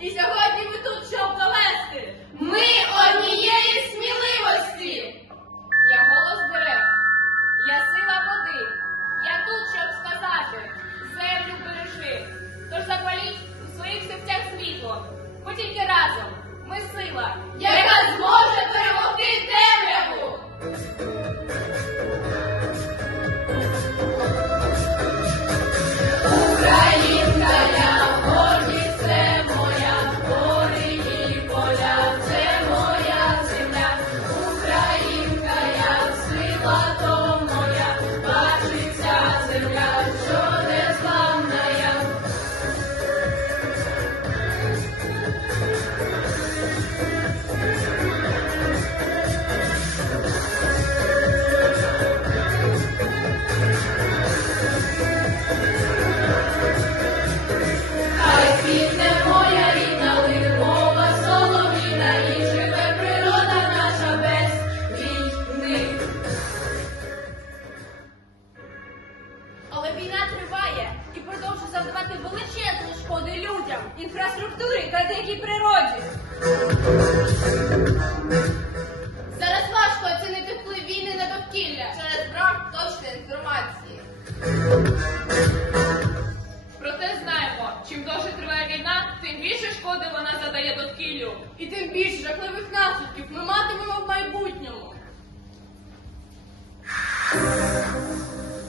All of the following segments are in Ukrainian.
І сьогодні ми тут, щоб довести. Ми однієї сміливості. Я голос дерев, я сила води. Я тут, щоб сказати, землю бережи. Тож запаліть у своїх серцях світло, бо тільки разом ми сила. яка сила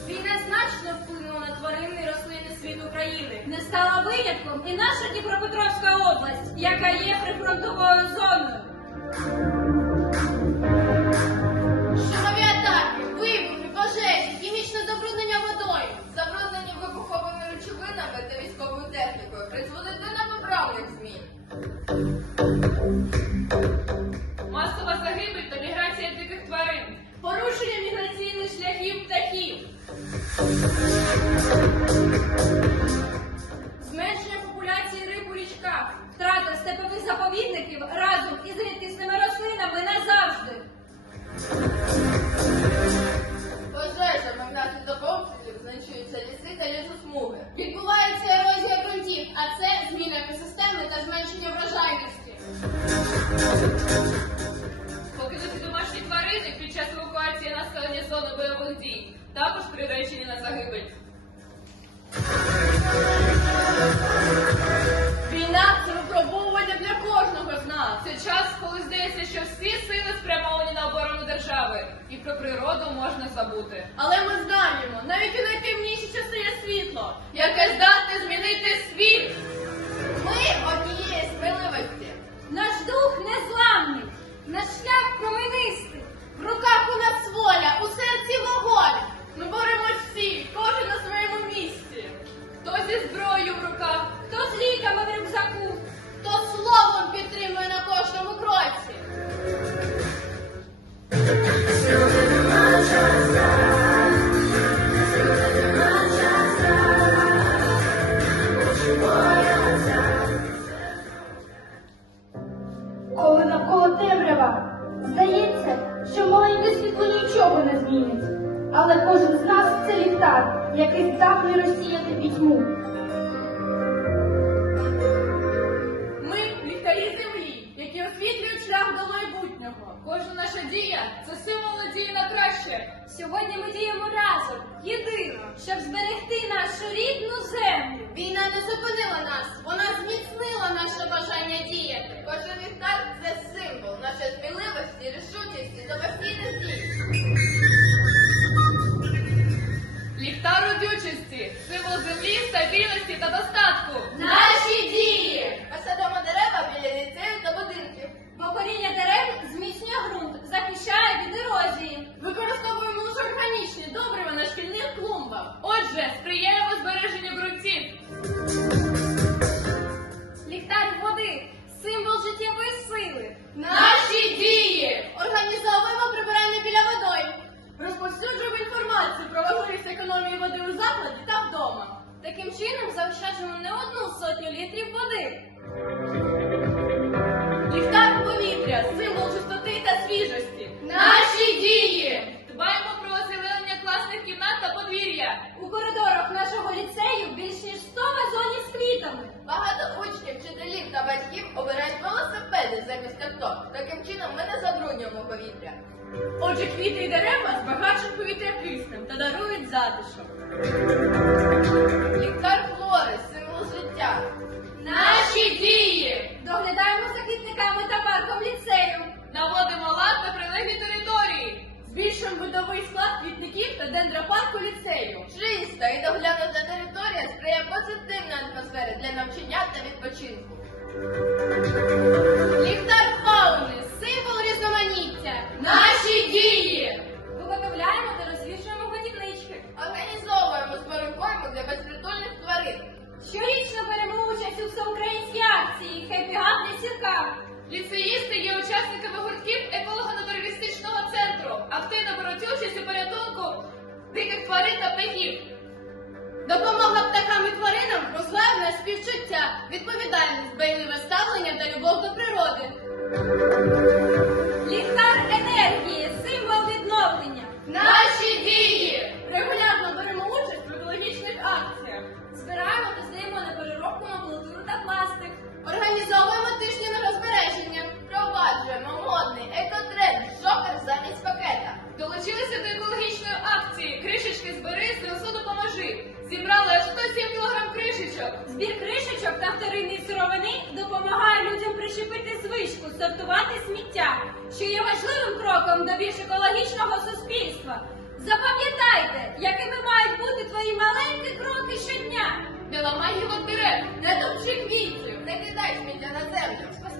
Війна значно вплинула на тваринний і рослинний світ України. Не стала винятком і наша Дніпропетровська область, яка є прифронтовою зоною. Шумові атаки, вибухи, пожежі, хімічне забруднення водою, забруднення вибуховими речовинами та військовою технікою призводить до непоправних змін. Зменшення популяції риб у річках. Втрата степових заповідників зони бойових дій також приречені на загибель. Війна це випробовування для кожного з нас. Це час, коли здається, що всі сили спрямовані на оборону держави, і про природу можна забути. Але ми знаємо, навіть у найтемніші часи є світло, яке ліхтар, який здатний розсіяти пітьму. Ми лікарі землі, які освітлюють шлях до майбутнього. кожна наша дія це символ надії на краще. Сьогодні ми діємо разом, єдино, щоб зберегти нашу рідну землю. Розповсюджуємо інформацію про важливість економії води у закладі та вдома. Таким чином заощаджуємо не одну сотню літрів води. Ліхтар повітря, символ чистоти та свіжості. Наші дії! Дбаємо про озеленення класних кімнат та подвір'я. У коридорах нашого ліцею квіти і дерева збагачують повітря киснем та дарують затишок. Ліхтар флори, символ життя. Наші дії! Доглядаємо за квітниками та парком ліцею. Наводимо лад на прилеглі території. Збільшуємо видовий склад квітників та дендропарку ліцею. Чиста і доглянута територія сприяє позитивній атмосфері для навчання та відпочинку. Співчуття, відповідальність, байливе ставлення та любов до природи.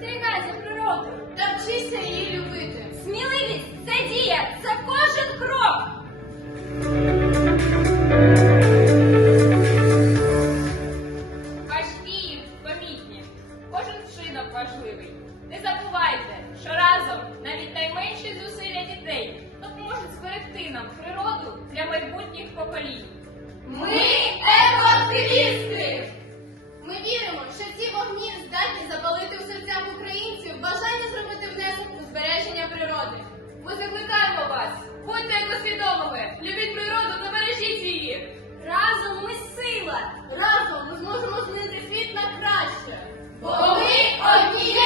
Землю. природу. Та вчися її любити. Сміливість це дія, це кожен крок. Закликаємо вас, будьте екосвідомими, любіть природу та бережіть її. Разом ми сила. Разом ми зможемо змінити світ на краще. Бо ми однієї